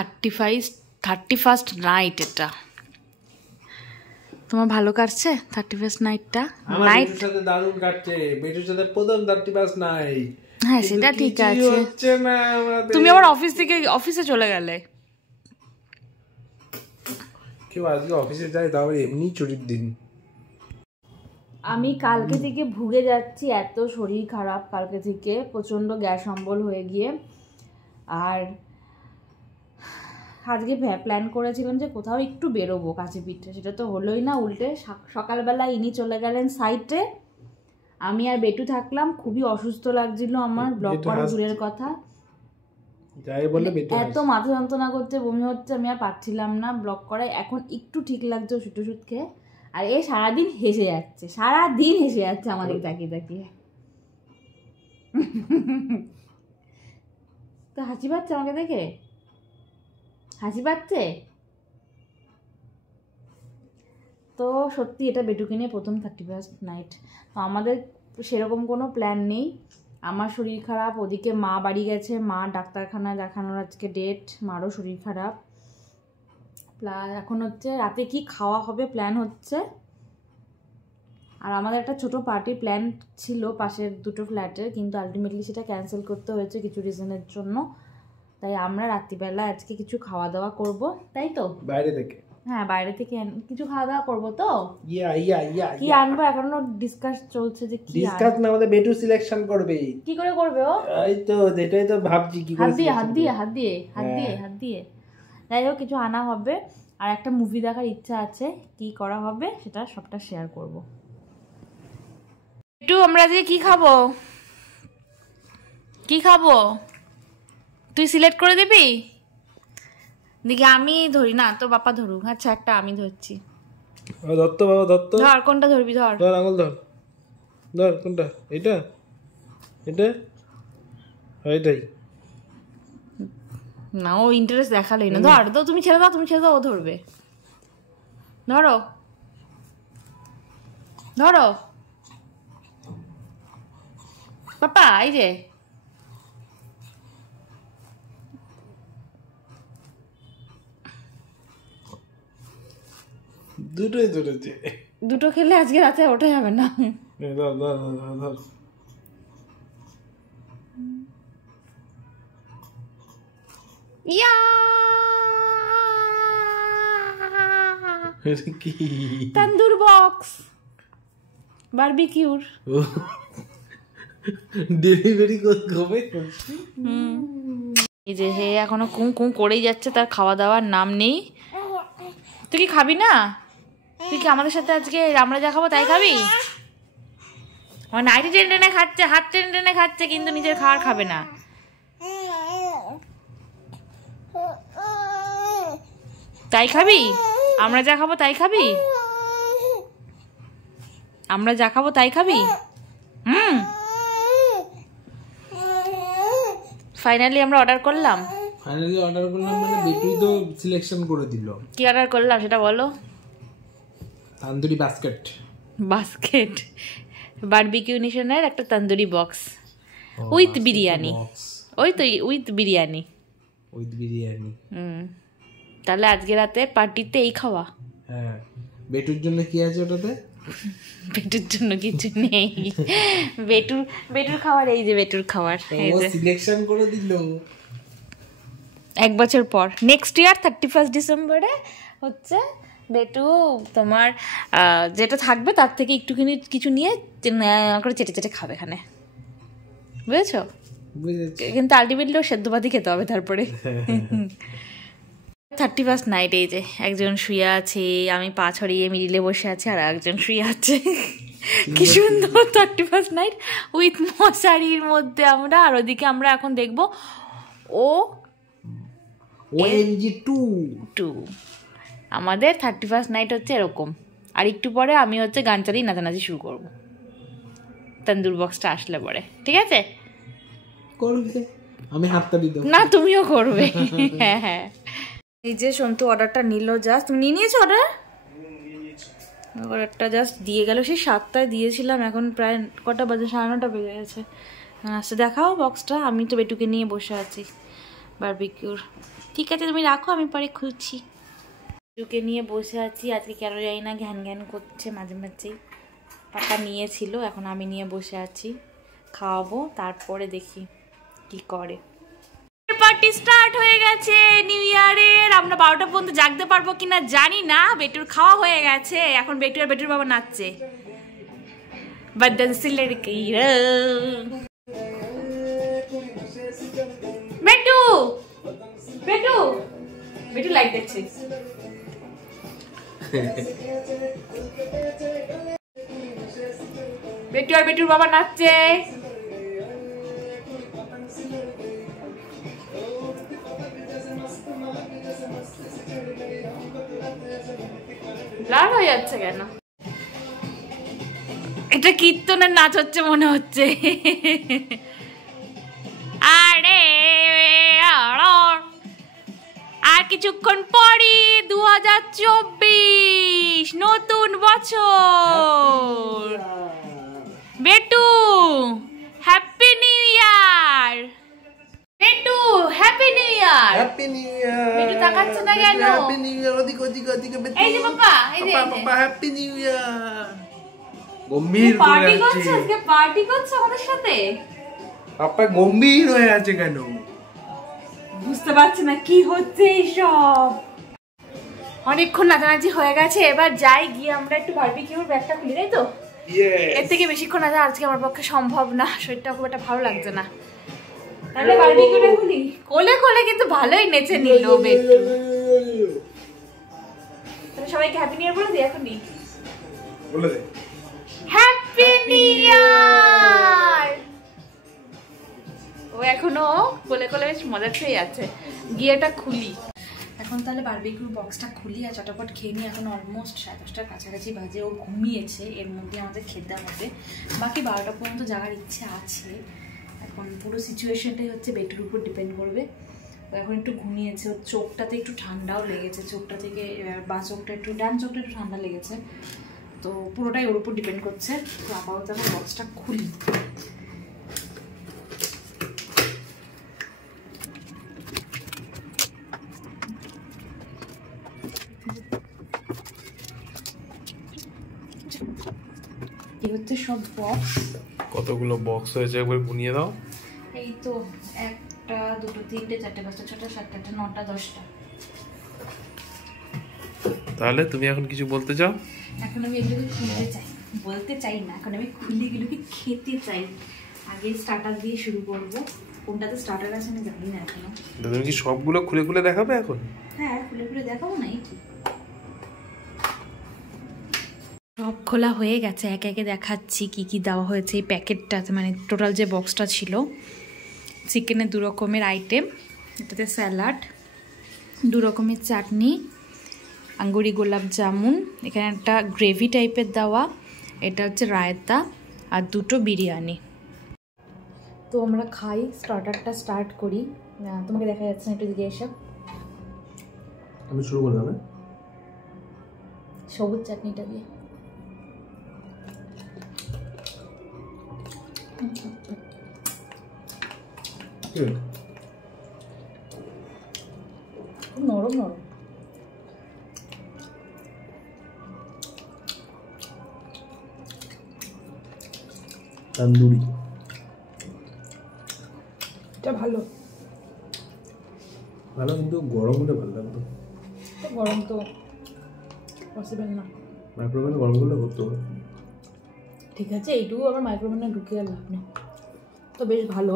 31st night. এটা তোমার ভালো কাটছে 31st নাইটটা? নাইট সাথে দারুণ কাটছে, বেটুর সাথে প্রথম 31st নাইট। হ্যাঁ সেটা ঠিক আছে, তুমি আবার অফিসে চলে গেলে। কেউ আজকে অফিসে যায় তাও এমনি ছুটির দিন। আমি কালকে থেকে ভুগে যাচ্ছি, এত শরীর খারাপ কালকে থেকে, প্রচণ্ড গ্যাস অম্বল হয়ে গিয়ে। আর আজকে প্ল্যান করেছিলাম যে কোথাও একটু বেরোবো কাছে পিঠে, সেটা তো হলোই না। উল্টে সকালবেলা ইনি চলে গেলেন সাইটে, আমি আর বেটু থাকলাম। খুবই অসুস্থ লাগছিল আমার, ব্লগ করা দূরের কথা, এত মাথা যন্ত্রণা করতে, বমি হচ্ছে, আমি আর পারছিলাম না ব্লগ করায়। এখন একটু ঠিক লাগছে ওষুধ টষুধ খেয়ে। আর এ সারাদিন হেসে যাচ্ছে, সারাদিন হেসে যাচ্ছে আমাদের তাকিয়ে তাকিয়ে। তো হাসি পাচ্ছে আমাকে দেখে, হাসি পাচ্ছে তো। সত্যি এটা বেটুকে নিয়ে প্রথম 31st নাইট। তো আমাদের সেরকম কোনো প্ল্যান নেই। আমার শরীর খারাপ, ওদিকে মা বাড়ি গেছে, মা ডাক্তারখানায় দেখানোর আজকে ডেট, মারও শরীর খারাপ। প্লাস এখন হচ্ছে রাতে কি খাওয়া হবে প্ল্যান হচ্ছে। আর আমাদের একটা ছোট পার্টি প্ল্যান ছিল পাশের দুটো ফ্ল্যাটের, কিন্তু আলটিমেটলি সেটা ক্যান্সেল করতে হয়েছে কিছু রিজনের জন্য। তাই আমরা রাত্রিবেলা আজকে কিছু খাওয়া দাওয়া করব, তাই তো? বাইরে থেকে, হ্যাঁ বাইরে থেকে কিছু খাওয়া দাওয়া করবো তো। কি আনবো এখনো ডিসকাস চলছে যে কি ডিসকাস না, আমাদের বেটু সিলেকশন করবে। কি করে করবে ও? এই তো যেটাই তো ভাবছি কি করে হাত দিয়ে যাই হোক কিছু আনা হবে। আর একটা মুভি দেখার ইচ্ছা আছে, কি করা হবে সেটা সবটা শেয়ার করব। একটু আমরা আজকে কি খাবো, কি খাবো তুই সিলেক্ট করে দিবি? দেখি আমি ধরি না তো, বাবা ধরুক। আচ্ছা একটা আমি ধরছি। ধরতো বাবা, ধরতো। ধর কোনটা ধরবি, ধর ধর আঙুল ধর, ধর কোনটা, এটা এটা এইটাই না, ও ইন্টারেস্ট দেখালেই না। ধর তো, তুমি ছেড়ে দাও, তুমি ছেড়ে দাও, ও ধরবে। ধরো ধরো পাপা, এই যে দুটোই ধরেছে। দুটো খেলে আজকে রাতে ওঠা যাবে না। ধর ধর ধর, ইয়া কি তন্দুর বক্স বারবিকিউর ডেলিভারি কবে? এই যে হে এখনো কুঁ কুঁ করেই যাচ্ছে, তার খাওয়া দাওয়ার নাম নেই। তুই কি খাবি না? তুই কি আমাদের সাথে আজকে আমরা যা খাবো তাই খাবি? আমার নাইটি টেনে টেনে খাচ্ছে, হাত টেনে টেনে খাচ্ছে, কিন্তু নিজের খাবার খাবে না। তাই খাবি? আমরা যা খাবো তাই খাবি? আমরা যা খাবো তাই খাবি? ফাইনালি আমরা অর্ডার করলাম। মানে বেটুই তো সিলেকশন করে দিল। কি অর্ডার করলাম সেটা বলো। তন্দুরি বাস্কেট বারবিকিউ নেশনের একটা তন্দুরি বক্স উইথ বিরিয়ানি। ওই তো উইথ বিরিয়ানি। তাহলে আজকে রাতে পার্টিতে এই খাওয়া। হ্যাঁ, বেটুর জন্য কি আছে ওটাতে? বেটুর জন্য কিছু নেই। বেটুর খাবার এই যে, বেটুর খাবার সিলেকশন করে দিল। 1 বছর পর নেক্সট ইয়ার 31 ডিসেম্বরে হচ্ছে বেটু তোমার যেটা থাকবে তার থেকে একটুখানি কিছু নিয়ে করে চেটে চেটে খাবে এখানে, বুঝেছো? কিন্তু আলটিমেটলি ও সেদ্ধ ভাতই খেতে হবে তারপরে। 31st night. এই যে একজন শুয়ে আছে, আমি পা ছড়িয়ে মিডিলে বসে আছি, আর একজন শুয়ে আছে। কি সুন্দর 31st নাইট উইথ মশারির মধ্যে আমরা। আর ওদিকে আমরা এখন দেখবো OMG 2। আমাদের 31st নাইট হচ্ছে এরকম। আর একটু পরে আমি হচ্ছে গান চালিয়ে নাচানাচি শুরু করবো তন্দুর বক্সটা আসলে পরে, ঠিক আছে? করবে, আমি হাততালি দেব না, তুমিও করবে। হ্যাঁ হ্যাঁ। এই যে সন্তু অর্ডারটা নিল, জাস্ট তুমি নিয়ে নিয়েছো অর্ডারটা জাস্ট দিয়ে গেল। সেই 7টায় দিয়েছিলাম, এখন প্রায় কটা বাজে, 9:30 বেজে গেছে। আচ্ছা দেখাও বক্সটা। আমি তো বেটুকে নিয়ে বসে আছি বারবিকিউর। ঠিক আছে, তুমি রাখো, আমি পরে খুলছি। বেটুকে নিয়ে বসে আছি, আজকে কেন জানি না ঘ্যান ঘ্যান করছে মাঝে মাঝেই। পাপা নিয়েছিল, এখন আমি নিয়ে বসে আছি, খাওয়াবো, তারপরে দেখি কি করে। পার্টি স্টার্ট হয়ে গেছে নিউ ইয়ারের। আমরা 12টা পর্যন্ত জাগতে পারবো কিনা জানি না। বেটুর খাওয়া হয়ে গেছে, এখন বেটু আর বেটুর বাবা নাচছে। বদন সে লড়কি রে বেটু, বেটু, বেটু লাইক দেখছে। বেটু আর বেটুর বাবা নাচছে। ব্লার হয়ে যাচ্ছে কেন? এটা কীর্তনের নাচ হচ্ছে মনে হচ্ছে। আরে আর কিছুক্ষণ পরই 2024 নতুন বছর। বেটু হ্যাপি নিউ ইয়ার। বেটু happy new year. Happy new year. বেটু তাকাচ্ছে না কেন? Happy new year. ওদিকে ওদিকে ওদিকে বেটু। এই যে পাপা, এই যে পাপা হ্যাপি নিউ ইয়ার। গম্ভীর পার্টি হয়ে করছো, আছে। আজকে পার্টি করছো আমাদের সাথে? পাপা গম্ভীর হয়ে আছে কেন? বুঝতে পারছি না কি হচ্ছে এইসব। অনেকক্ষণ নাচানাচি হয়ে গেছে, এবার যাই, গিয়ে আমরা একটু বারবিকিউর ব্যাগটা খুলি, তাই তো? এর থেকে বেশিক্ষণ নাচা আজকে আমার পক্ষে সম্ভব না, শরীরটা খুব একটা ভালো লাগছে না। তাহলে বারবিকিউটা খুলি। কোলে কোলে কিন্তু ভালোই নেচে নিল বেটু। তাহলে সবাইকে হ্যাপি নিউ ইয়ার বলে দিই এখনই। বলে দে। হ্যাপি নিউ ইয়ার। ও এখনো কোলে কোলে বেশ মজা খেয়ে আছে। গিয়েটা খুলি এখন, তাহলে বারবিকিউর বক্সটা খুলি আর চটাপট খেয়ে নিই। এখন অলমোস্ট 10:30টার কাছাকাছি বাজে, ও ঘুমিয়েছে, এর মধ্যে আমাদের খেতে হবে। বাকি 12টা পর্যন্ত যাওয়ার ইচ্ছে আছে। এখন পুরো সিচুয়েশনটাই হচ্ছে বেটের উপর ডিপেন্ড করবে। ও এখন একটু ঘুমিয়েছে, ওর চোখটাতে একটু ঠান্ডাও লেগেছে, চোখটা থেকে বা চোখটা একটু, ডান চোখটা একটু ঠান্ডা লেগেছে, তো পুরোটাই ওর উপর ডিপেন্ড করছে। তো আপাতত এখন বক্সটা খুলি। এই হচ্ছে সব বক্স। কতগুলো বক্স হয়েছে একবার গুনিয়ে দাও। এই তো 1 2 3 4 5 6 7 8 9 10টা। তাহলে তুমি এখন কিছু বলতে চাও? এখন আমি এগুলোকে খুলতে চাই, বলতে চাই না, এখন আমি খুলে এগুলোকে খেতে চাই। আগে স্টার্টার দিয়ে শুরু করব। কোনটাতে স্টার্টার আছে আমি জানি না এখনো। তুমি কি সবগুলো খুলে খুলে দেখাবে এখন? হ্যাঁ, খুলে খুলে দেখাবো না, এই কি। সব খোলা হয়ে গেছে, একে একে দেখাচ্ছি কি কি দেওয়া হয়েছে এই প্যাকেটটাতে, মানে টোটাল যে বক্সটা ছিল। চিকেনের 2 রকমের আইটেম, এটাতে স্যালাড, 2 রকমের চাটনি, আঙ্গুরি গোলাপ জামুন, এখানে একটা গ্রেভি টাইপের দেওয়া, এটা হচ্ছে রায়তা, আর 2টো বিরিয়ানি। তো আমরা খাই, স্টার্টারটা স্টার্ট করি। তোমাকে দেখা যাচ্ছে না, একটু দিকে এসে। আমি শুরু করলাম। সবুজ চাটনিটা দিয়ে খুব নরম নরম। তন্দুরি এটা ভালো ভালো, কিন্তু গরম হলে ভালো লাগতো। গরম তো পসিবল না, মাইক্রোওভেনে গরম করলে হতো। ঠিক আছে, এইটুকু আবার মাইক্রোওভেনে ঢুকিয়ে লাভ নেই। তো বেশ ভালো।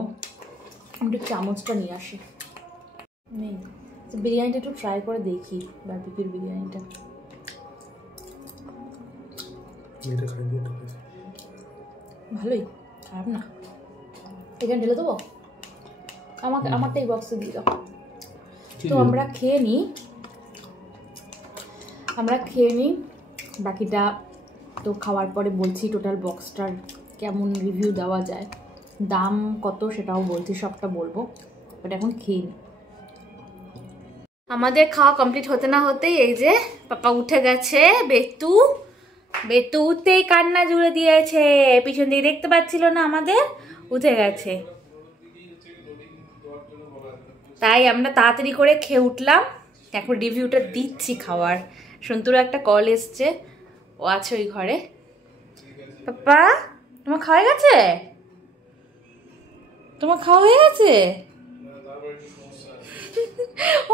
আমি একটু চামচটা নিয়ে আসি। নেই, বিরিয়ানিটা একটু ট্রাই করে দেখি, বারবিকিউর বিরিয়ানিটা। এটা খাই দিয়ে ভালোই, খারাপ না। এখানে ঢেলে দেবো, আমারটা এই বক্সে দিয়ে দাও। তো আমরা খেয়ে নিই, বাকিটা তো খাওয়ার পরে বলছি টোটাল বক্সটার কেমন রিভিউ দেওয়া যায়, দাম কত সেটাও বলছি, সবটা বলবো। বাট এখন খেয়ে নিই। আমাদের খাওয়া কমপ্লিট হতে না হতেই এই যে পাপা উঠে গেছে। বেতু উঠতেই কান্না জুড়ে দিয়েছে, পিছন দিকে দেখতে পাচ্ছিল না আমাদের, উঠে গেছে। তাই আমরা তাড়াতাড়ি করে খেয়ে উঠলাম, এখন রিভিউটা দিচ্ছি খাওয়ার। সন্তুর একটা কল এসছে, ও আছে ওই ঘরে। পাপা তোমার খাওয়া হয়ে গেছে? তোমার খাওয়া হয়ে গেছে?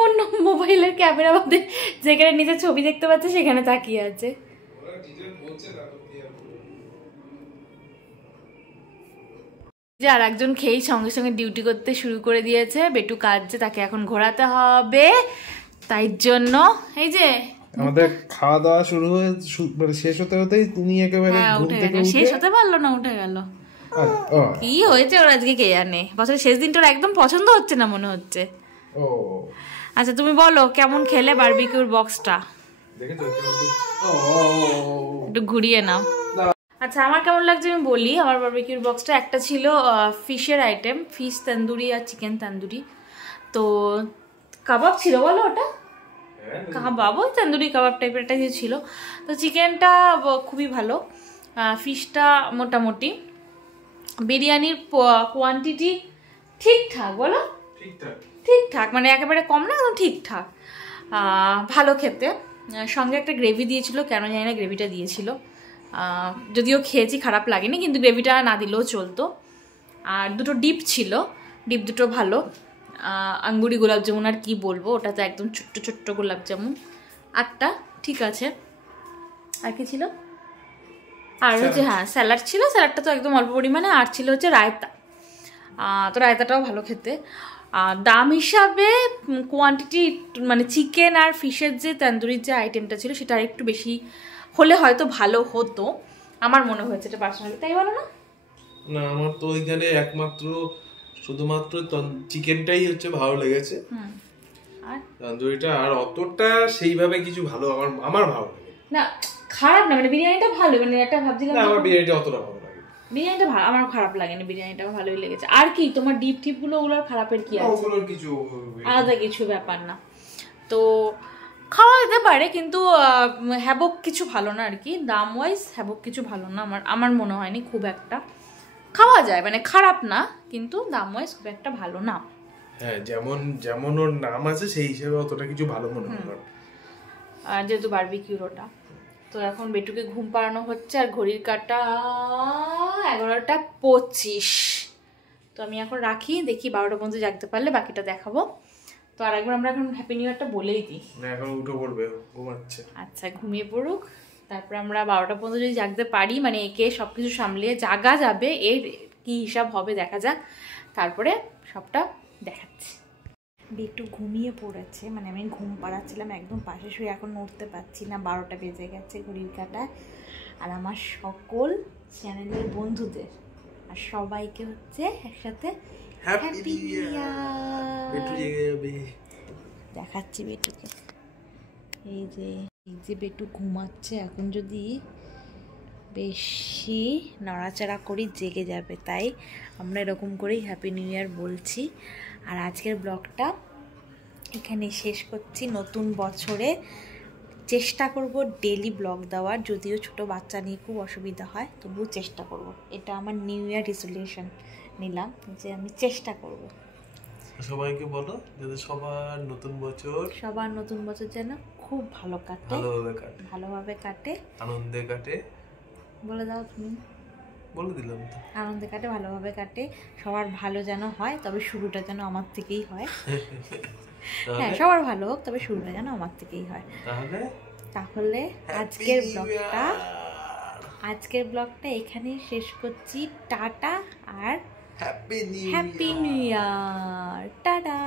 অন্য মোবাইলের ক্যামেরা মধ্যে যেখানে নিজের ছবি দেখতে পাচ্ছে সেখানে তাকিয়ে আছে। যে আর একজন খেয়েই সঙ্গে সঙ্গে ডিউটি করতে শুরু করে দিয়েছে। বেটু কাজে, তাকে এখন ঘোরাতে হবে, তাই জন্য এই যে আমাদের খাওয়া দাওয়া শুরু হয়ে মানে শেষ হতে হতেই তুমি একেবারে ঘুম থেকে উঠে শেষ হতে পারলো না, উঠে গেল। কি হয়েছে ওর আজকে কে জানে, বছরের শেষ দিনটা একদম পছন্দ হচ্ছে না মনে হচ্ছে। ও আচ্ছা তুমি বলো কেমন খেলে বারবিকিউর বক্সটা? একটু ঘুরিয়ে নাও। আচ্ছা আমার কেমন লাগছে আমি বলি। আমার বারবিকিউর বক্সটা একটা ছিল ফিশের আইটেম, ফিশ তন্দুরি আর চিকেন তন্দুরি। তো কাবাব ছিল বলো, ওটা কাবাব, ওই তন্দুরি কাবাব টাইপের একটা কিছু ছিল। তো চিকেনটা খুবই ভালো, ফিশটা মোটামুটি, বিরিয়ানির কোয়ান্টিটি ঠিকঠাক, বলো ঠিকঠাক, মানে একেবারে কম না, একদম ঠিকঠাক, ভালো খেতে। সঙ্গে একটা গ্রেভি দিয়েছিল, কেন জানি না গ্রেভিটা দিয়েছিল, যদিও খেয়েছি খারাপ লাগেনি, কিন্তু গ্রেভিটা না দিলেও চলতো। আর দুটো ডিপ ছিল, ডিপ দুটো ভালো। আঙ্গুরি গোলাপ জামুন আর কি বলবো, ওটা তো একদম ছোট্ট ছোট্ট গোলাপ জামুন। আটটা ঠিক আছে। আর কি ছিল? আর হচ্ছে হ্যাঁ স্যালাড ছিল, স্যালাডটা তো একদম অল্প পরিমাণে। আর ছিল হচ্ছে রায়তা, তো রায়তাটাও ভালো খেতে। দাম হিসাবে কোয়ান্টিটি মানে চিকেন আর ফিশের যে তন্দুরির যে আইটেমটা ছিল সেটা আর একটু বেশি হলে হয়তো ভালো হতো, আমার মনে হয়েছে এটা পার্সোনালি, তাই বলো না? না আমার তো ওইখানে একমাত্র শুধুমাত্র চিকেনটাই হচ্ছে ভালো লেগেছে, আর তন্দুরিটা আর অতটা সেইভাবে কিছু ভালো আমার ভালো লাগে না। খারাপ না, মানে বিরিয়ানিটা ভালো, মানে একটা ভাবছিলাম আমার বিরিয়ানিটা অতটা ভালো লাগে। বিরিয়ানিটা ভালো, আমার খারাপ লাগেনি, বিরিয়ানিটা ভালোই লেগেছে। আর কি তোমার ডিপ টিপ গুলো, ওগুলোর খারাপের কি আছে? ওগুলোর কিছু আলাদা কিছু ব্যাপার না, তো খাওয়া যেতে পারে, কিন্তু হ্যাবক কিছু ভালো না আর কি। দাম ওয়াইজ হ্যাবক কিছু ভালো না, আমার মনে হয়নি খুব একটা। খাওয়া যায়, মানে খারাপ না, কিন্তু দাম ওয়াইজ খুব একটা ভালো না। হ্যাঁ যেমন যেমন ওর নাম আছে সেই হিসেবে অতটা কিছু ভালো মনে হয় না, যেহেতু বারবিকিউর ওটা। তো এখন বেটুকে ঘুম পাড়ানো হচ্ছে, আর ঘড়ির কাঁটা 11:25। তো আমি এখন রাখি, দেখি 12টা পর্যন্ত জাগতে পারলে বাকিটা দেখাবো। তো আর একবার আমরা এখন হ্যাপি নিউ ইয়ারটা বলেই দিই। না এখন উঠে পড়বে, ঘুমাচ্ছে। আচ্ছা ঘুমিয়ে পড়ুক, তারপরে আমরা 12টা পর্যন্ত যদি জাগতে পারি, মানে একে সব কিছু সামলিয়ে জাগা যাবে, এর কি হিসাব হবে দেখা যাক, তারপরে সবটা দেখাচ্ছি। একটু ঘুমিয়ে পড়েছে, মানে আমি ঘুম পাড়াচ্ছিলাম একদম পাশে শুয়ে, এখন উঠতে পারছি না, 12টা বেজে গেছে ঘড়ির কাঁটায়। আর আমার সকল চ্যানেলের বন্ধুদের আর সবাইকে হচ্ছে একসাথে হ্যাপি নিউ ইয়ার দেখাচ্ছি বেটুকে। এই যে বেটু ঘুমাচ্ছে, এখন যদি বেশি নড়াচড়া করি জেগে যাবে, তাই আমরা এরকম করেই হ্যাপি নিউ ইয়ার বলছি। আর আজকের ব্লগটা এখানে শেষ করছি। নতুন বছরে চেষ্টা করব ডেলি ব্লগ দেওয়ার, যদিও ছোট বাচ্চা নিয়ে খুব অসুবিধা হয়, তবুও চেষ্টা করব। এটা আমার নিউ ইয়ার রেজলিউশন নিলাম যে আমি চেষ্টা করব। সবাইকে বলো যাতে সবার নতুন বছর যেন খুব ভালোভাবে কাটে, আনন্দে কাটে। বলে দাও তুমি। বলে দিলাম তো, আনন্দে কাটে, ভালোভাবে কাটে, সবার ভালো যেন হয়, তবে শুরুটা যেন আমার থেকেই হয়। হ্যাঁ সবার ভালো হোক, তবে শুরুটা যেন আমার থেকেই হয়। তাহলে আজকের ব্লগটা এখানেই শেষ করছি। টাটা আর হ্যাপি নিউ ইয়ার, টাটা।